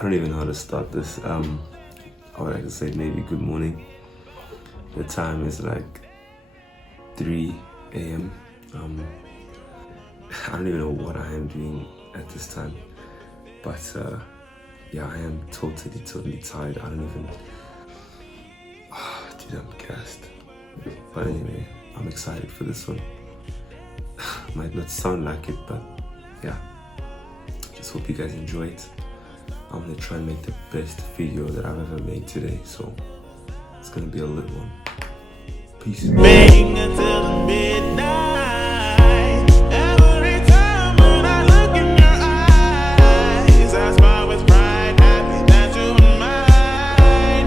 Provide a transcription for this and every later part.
I don't even know how to start this. I would like to say maybe good morning. The time is like 3 a.m. I don't even know what I am doing at this time, but yeah, I am totally tired. I don't even. Dude, I'm gassed. But anyway, I'm excited for this one. Might not sound like it, but yeah. Just hope you guys enjoy it. I'm gonna try and make the best video that I've ever made today, so it's gonna be a little one. Peace. Bang until the midnight. Every time when I look in your eyes, I smile with pride, happy that you're mine.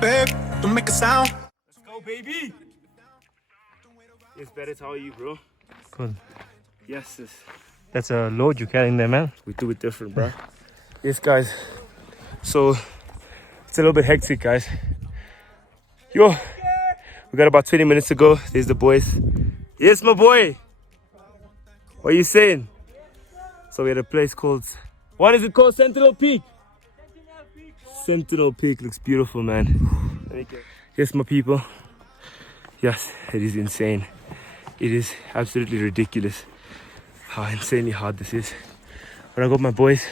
Babe, don't make a sound. Let's go, baby. Yes, better. How are you, bro? Good. Yes, sis. That's a load you're carrying there, man. We do it different, bro. Yes, guys. So it's a little bit hectic, guys. Yo, we got about 20 minutes to go. There's the boys. Yes, my boy. What are you saying? So we had a place called, what is it called? Sentinel Peak. Sentinel Peak looks beautiful, man. Yes, my people. Yes, it is insane. It is absolutely ridiculous how insanely hard this is. But I got my boys.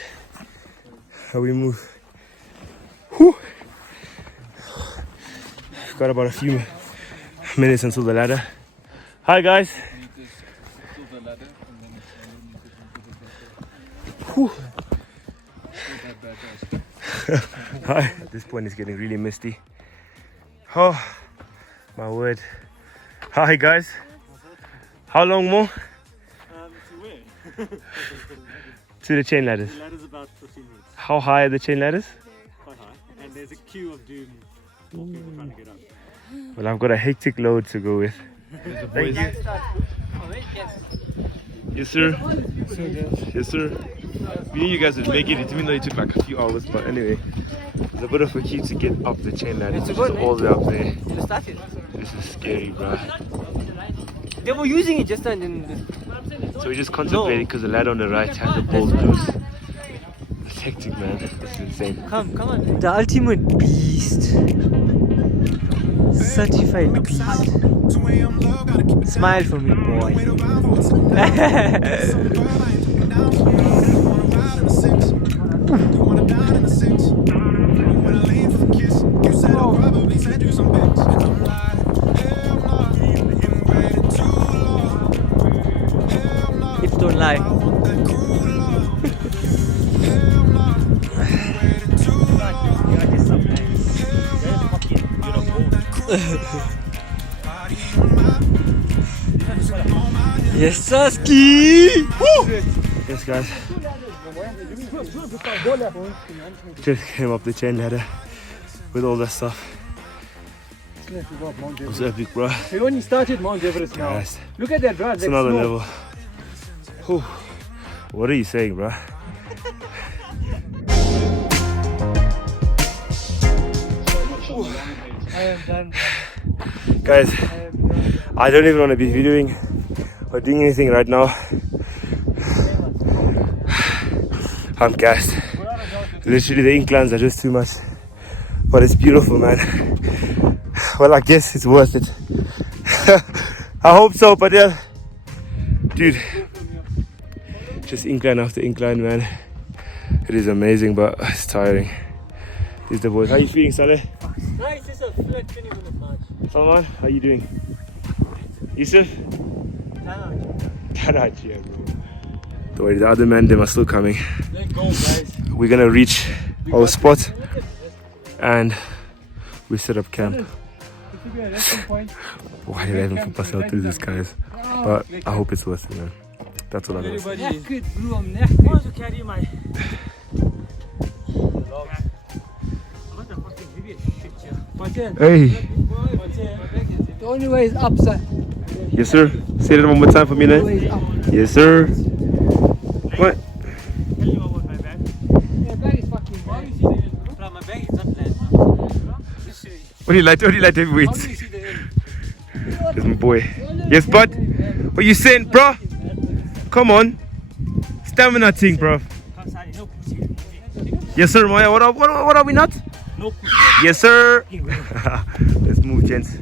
How we move. Whew. Got about a few minutes until the ladder. Hi guys. Whew. Hi. At this point it's getting really misty. Oh my word. Hi guys. How long more? To where? To the chain ladders. The ladder's about 15 minutes. How high are the chain ladders? Quite high. And there's a queue of doom for people trying to get up. Well, I've got a hectic load to go with. Thank you. Yes, sir. Yes, sir. We knew you guys would make it, even though it took like a few hours. But anyway, it's a bit of a queue to get up the chain ladder. It's all the way up there. This is scary, bro. They were using it just then. So we just contemplating because the ladder on the right has a bolt loose. It's hectic, man. This is insane. Come on. The ultimate beast. Certified beast. Smile for me, boy. Hips don't lie. Yes, Saski! Yes, guys. Just came up the chain ladder with all that stuff. It was epic, bro. We only started Mount Everest now. Yes. Look at that, bro. It's another level. Whew. What are you saying, bro? I am done. Guys, I don't even want to be videoing or doing anything right now. I'm gassed. Literally the inclines are just too much. But it's beautiful, man. Well, I guess it's worth it. I hope so, but yeah. Dude, just incline after incline, man. It is amazing, but it's tiring. These are the boys. How are you feeling, Saleh? Nice, it's a flat 20-minute march. Salman, how are you doing? Yusuf? Don't worry, the other men, they are still coming. Let's go, guys. We're gonna reach our spot and we set up camp. Why did I even put myself through this, guys? But I hope it's worth it, man. That's all I gotta say. Naked, bro, I'm naked. I want to carry my... Hey! The only way is up, sir. Yes, sir. Say that one more time for me, then. Yes, sir. What? Tell you about my bag. Yeah, bag is fucking bad. Bro, my bag is not bad. What do you like? Heavyweights? How do you see the end? There's my boy. Yes, bud. What you saying, bro? Come on. stamina thing, bro. Yes, sir, Maya. What are we not? No. Yes, sir. Let's move, gents.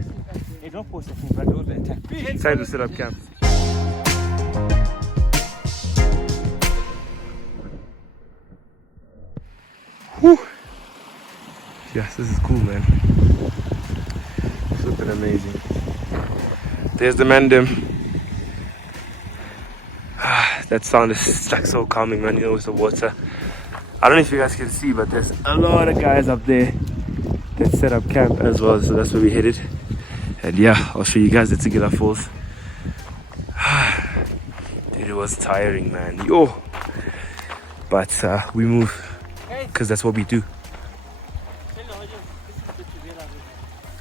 Hey, don't post the thing, bro. Don't attack. It's time to set up camp. Whew. Yes, this is cool, man. Flipping amazing. There's the mandem. That sound is like so calming, man, you know, with the water. I don't know if you guys can see, but there's a lot of guys up there that set up camp as well, so that's where we headed. And yeah, I'll show you guys the Tugela Falls. Dude, it was tiring, man. Yo! But we move, because that's what we do.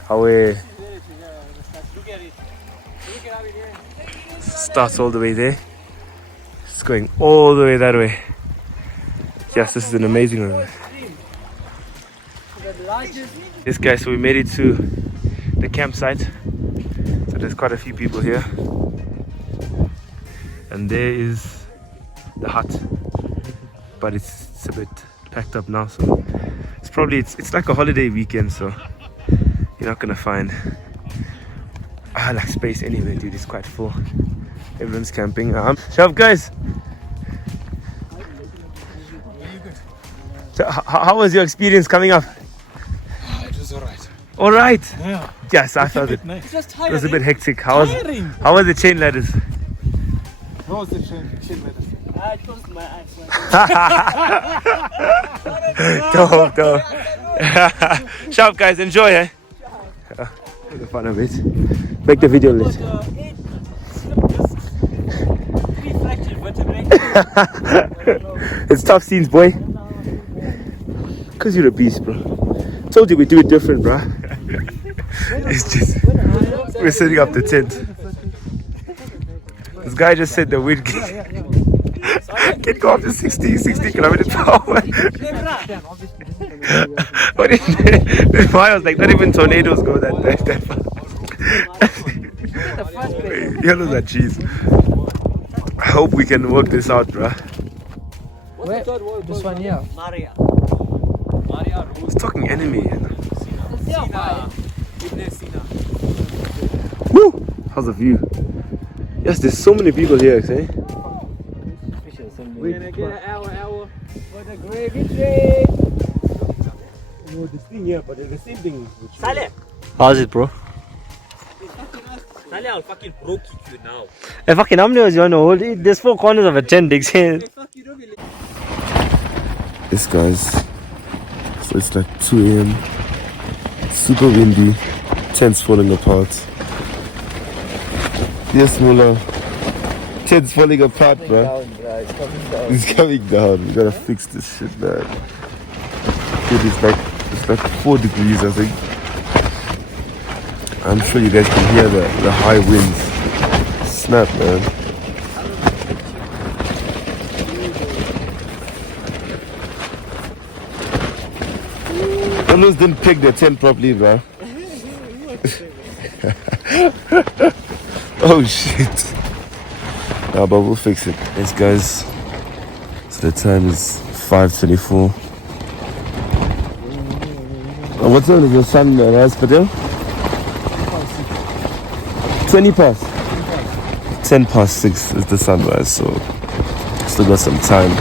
How starts all the way there. It's going all the way that way. Yes, this is an amazing one. Yes guys, so we made it to the campsite. So there's quite a few people here. And there is the hut. But it's a bit packed up now, so it's like a holiday weekend, so you're not gonna find like space anywhere, dude. It's quite full. Everyone's camping. Shut up, guys. So, how was your experience coming up? It was alright. Alright? Yeah. Yes, I felt it. It's just It tiring. was a bit hectic. How was the chain ladders? How was the train? I closed my eyes. Dope. Shut up, guys. Enjoy, eh? For the fun of it. Make the video lit. It's tough scenes, boy. Cause you're a beast, bro. Told you we do it different, bro. It's just we're setting up the tent. This guy just said the wind can go up to 60 kilometers per hour. What is it? I was like, not even tornadoes go that fast. Yellows are cheese. I hope we can work this out, bro. Where? This one here. Maria. It's talking enemy. Woo! How's the view? Yes, there's so many people here, eh? We're gonna get an hour for the gravy train. No, this thing here, but the same thing. Saleh! How's it, bro? Saleh, I'll fucking broke you now. Hey, fucking, how many was you on the hold? There's 4 corners of a tent, Dick. Yes, guys. So it's like 2 a.m. Super windy. Tents falling apart. Yes, Mullah. Tents falling apart, bro. It's coming down. We gotta fix this shit, man. Dude, it's like 4 degrees, I think. I'm sure you guys can hear the high winds. Snap, man. Almost didn't pick the tent properly, bro. Oh shit. Nah, but we'll fix it. Yes, guys. So the time is 5:24. What time is the sunrise, Patel? 20 past. 10 past 6 is the sunrise, so still got some time.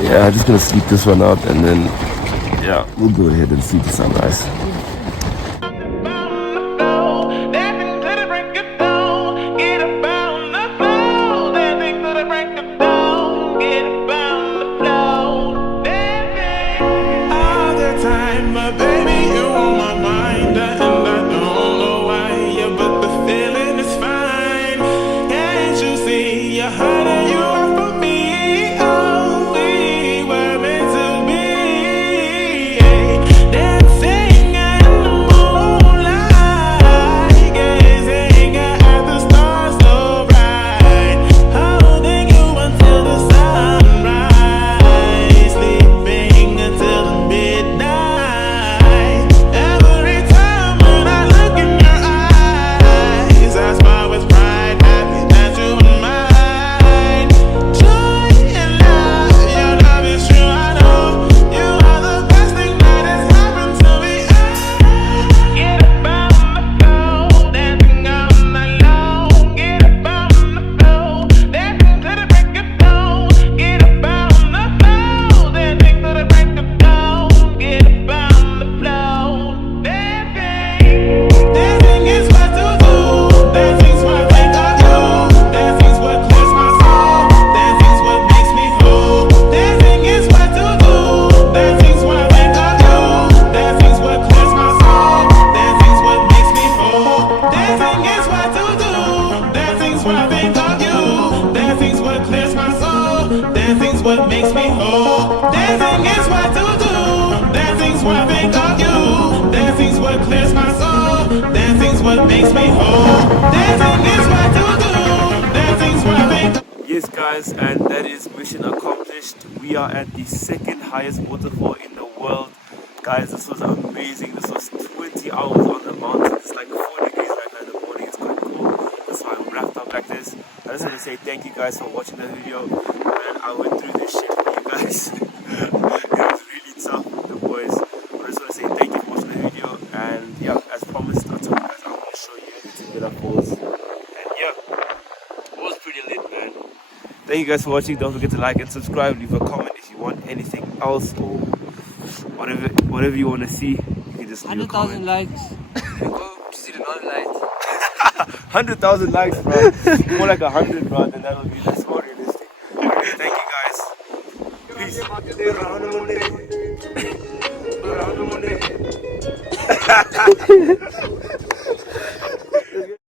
Yeah, I'm just gonna sleep this one out and then yeah, we'll go ahead and see the sunrise. Dancing Dancing's what makes me whole. Dancing is what to do. Dancing's what I think of you. Dancing's what clears my soul. Dancing's what makes me whole. Dancing is what to do. Dancing's what I think of. Yes guys, and that is mission accomplished. We are at the second highest waterfall in the world. Guys, this was amazing. This was 20 hours on the mountain. It's like 4 degrees right now in the morning. It's quite cool. That's why I'm wrapped up like this. I just want to say thank you guys for watching the video. Man, I went through this shit for you guys. It was really tough with the boys. I just want to say thank you for watching the video. And yeah, as promised, I told you guys I'm going to show you the Tugela Falls. And yeah, it was pretty lit, man. Thank you guys for watching. Don't forget to like and subscribe. Leave a comment if you want anything else or whatever you want to see. You can just leave a comment. 100,000 likes. Go to see the northern lights. 100,000 likes, bro. More like 100, bro. Then that's more realistic. Thank you, guys. Peace.